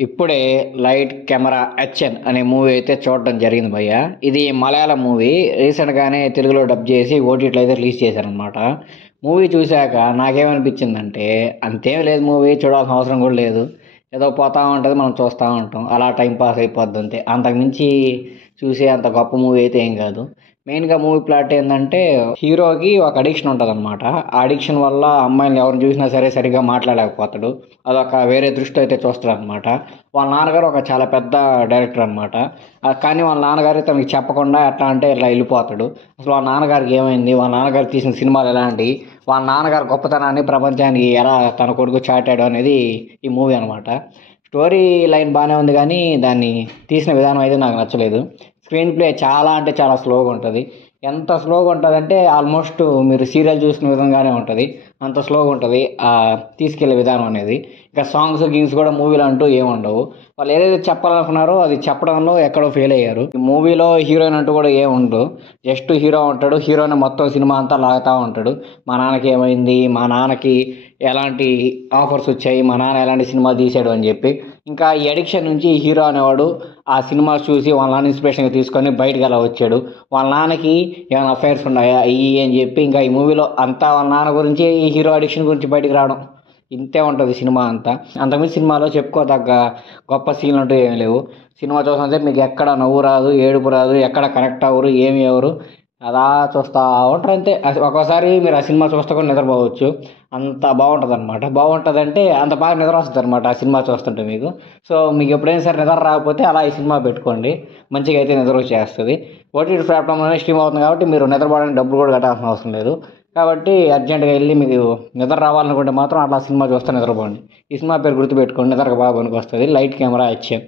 ఇప్పుడే 'light camera action' అనే movie అయితే చూడడం జరిగింది భయ్య. ఇది మలయాళం మూవీ. రీసెంట్‌గానే తెలుగులో డబ్ చేసి ఓటీటీలో అయితే రిలీజ్ చేశారనమాట. మూవీ చూసాక నాకేమనిపించిందంటే, అంతేం లేదు మూవీ చూడాల్సిన అవసరం కూడా లేదు. ఏదో పోతా ఉంటది. మనం చూస్తా ఉంటాం. అలా టైం పాస్ అయిపోద్ది అంతే. అంతకు మించి చూసే అంత గొప్ప మూవీ అయితే ఏం కాదు. మెయిన్‌గా మూవీ ప్లాట్ ఏందంటే, హీరోకి ఒక అడిక్షన్ ఉంటదనమాట. ఆ అడిక్షన్ వల్ల అమ్మాయిల్ని ఎవరిని చూసినా సరే సరిగ్గా మాట్లాడలేకపోతాడు. అదొక వేరే దృష్టితో అయితే చూస్తాడనమాట. వాళ్ళ నాన్నగారు ఒక చాలా పెద్ద డైరెక్టర్ అనమాట. కానీ వాళ్ళ నాన్నగారు తనకి చెప్పకుండా ఎట్లా అంటే ఇట్లా వెళ్ళిపోతాడు. అసలు వాళ్ళ నాన్నగారికి ఏమైంది? వాళ్ళ నాన్నగారు తీసిన సినిమాలు ఎలాంటియి? వాళ్ళ నాన్నగారు గొప్పతనాన్ని ప్రపంచానికి ఎలా తన కొడుకు చాటాడు అనేది ఈ మూవీ అనమాట. స్టోరీ లైన్ బాగానే ఉంది కానీ దాన్ని తీసిన విధానం అయితే నాకు నచ్చలేదు. స్క్రీన్ ప్లే చాలా అంటే చాలా స్లోగా ఉంటుంది. ఎంత స్లోగా ఉంటుందంటే ఆల్మోస్ట్ మీరు సీరియల్ చూసిన విధంగానే ఉంటుంది. అంత స్లోగా ఉంటుంది తీసుకెళ్లే విధానం అనేది. ఇక సాంగ్స్ గింగ్స్ కూడా మూవీలో అంటూ ఏముండవు. వాళ్ళు ఏదైతే చెప్పాలనుకున్నారో అది చెప్పడంలో ఎక్కడో ఫెయిల్ అయ్యారు. ఈ మూవీలో హీరోయిన్ అంటూ కూడా ఏం ఉండదు. జస్ట్ హీరో ఉంటాడు. హీరోని మొత్తం సినిమా అంతా లాగుతూ ఉంటాడు. మా నాన్నకి ఏమైంది, మా నాన్నకి ఎలాంటి ఆఫర్స్ వచ్చాయి, మా నాన్న ఎలాంటి సినిమా తీశాడు అని చెప్పి. ఇంకా ఈ అడిక్షన్ నుంచి ఈ హీరో అనేవాడు ఆ సినిమా చూసి వాళ్ళ నాన్న ఇన్స్పిరేషన్గా తీసుకొని బయటకు అలా వచ్చాడు. వాళ్ళ నాన్నకి ఏమైనా అఫైర్స్ ఉన్నాయా ఇవి అని చెప్పి ఇంకా ఈ మూవీలో అంతా వాళ్ళ నాన్న గురించి, ఈ హీరో అడిక్షన్ గురించి బయటకు రావడం, ఇంతే ఉంటుంది సినిమా అంతా. అంతకుమించి సినిమాలో చెప్పుకోదగ్గ గొప్ప సీన్లు అంటూ ఏమీ లేవు. సినిమా చూసినంతే మీకు ఎక్కడ నవ్వు రాదు, ఏడుపు రాదు, ఎక్కడ కనెక్ట్ అవ్వరు, ఏమి ఎవరు అలా చూస్తూ ఉంటారు అంతే. ఒక్కోసారి మీరు ఆ సినిమా చూస్తే కూడా నిద్రపోవచ్చు. అంత బాగుంటుంది అనమాట. బాగుంటుందంటే అంత బాగా నిద్ర వస్తుంది అనమాట ఆ సినిమా చూస్తుంటే మీకు. సో మీకు ఎప్పుడైనా సరే నిద్ర రాకపోతే అలా ఈ సినిమా పెట్టుకోండి. మంచిగా అయితే నిద్ర వచ్చేస్తుంది. ఓటీటీ ప్లాట్ఫామ్లోనే స్ట్రీమ్ అవుతుంది కాబట్టి మీరు నిద్రపోవడానికి డబ్బులు కూడా కట్టాల్సిన అవసరం లేదు. కాబట్టి అర్జెంటుగా వెళ్ళి మీకు నిద్ర రావాలనుకుంటే మాత్రం అట్లా సినిమా చూస్తే నిద్రపోండి. ఈ సినిమా పేరు గుర్తుపెట్టుకోండి. నిద్రకు బాగా పనికొస్తుంది. 'Light camera action'.